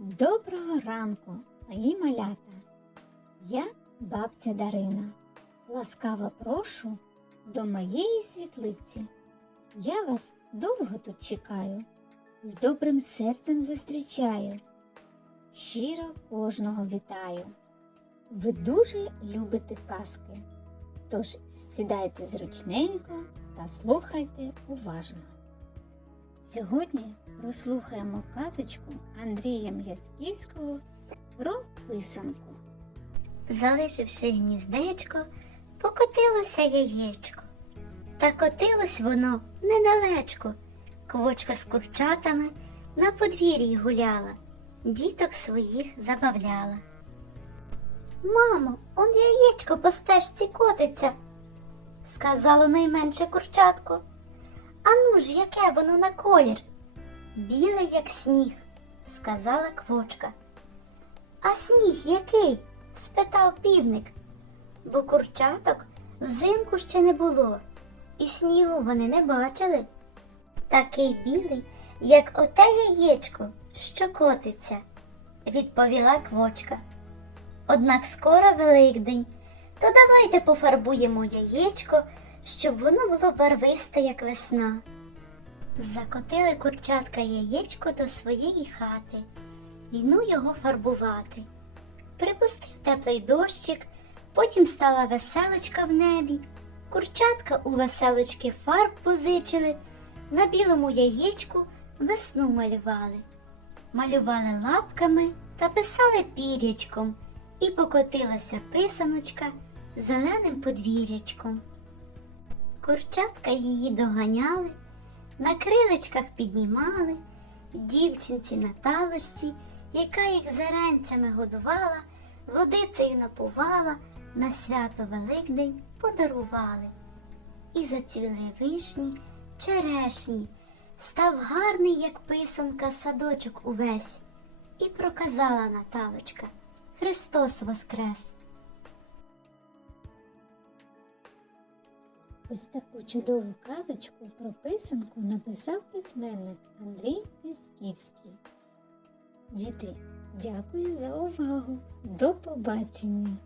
Доброго ранку, мої малята. Я бабця Дарина. Ласкаво прошу до моєї світлиці. Я вас довго тут чекаю, з добрим серцем зустрічаю. Щиро кожного вітаю. Ви дуже любите казки. Тож сідайте зручненько та слухайте уважно. Сьогодні прослухаємо казочку Андрія М'ясківського про писанку. Залишивши гніздечко, покотилося яєчко. Та котилось воно недалечко. Квочка з курчатами на подвір'ї гуляла, діток своїх забавляла. Мамо, он яєчко по стежці котиться, сказало найменше курчатко. Ану ж, яке воно на колір? Біле, як сніг, сказала квочка. А сніг який? спитав півник, бо курчаток взимку ще не було, і снігу вони не бачили. Такий білий, як оте яєчко, що котиться, відповіла квочка. Однак скоро Великдень, то давайте пофарбуємо яєчко, щоб воно було барвисте, як весна. Закотили курчатка яєчко до своєї хати, й ну його фарбувати. Припустив теплий дощик, потім стала веселочка в небі. Курчатка у веселочки фарб позичили, на білому яєчку весну малювали. Малювали лапками та писали пірячком, і покотилася писаночка зеленим подвір'ячком. Курчатка її доганяли, на крилечках піднімали, дівчинці на талочці, яка їх зеленцями годувала, водицею напувала, на свято Великдень подарували. І зацвіли вишні, черешні, став гарний, як писанка, садочок увесь, і проказала Наталочка Христос Воскрес! Ось таку чудову казочку про писанку написав письменник Андрій Місківський. Діти, дякую за увагу. До побачення!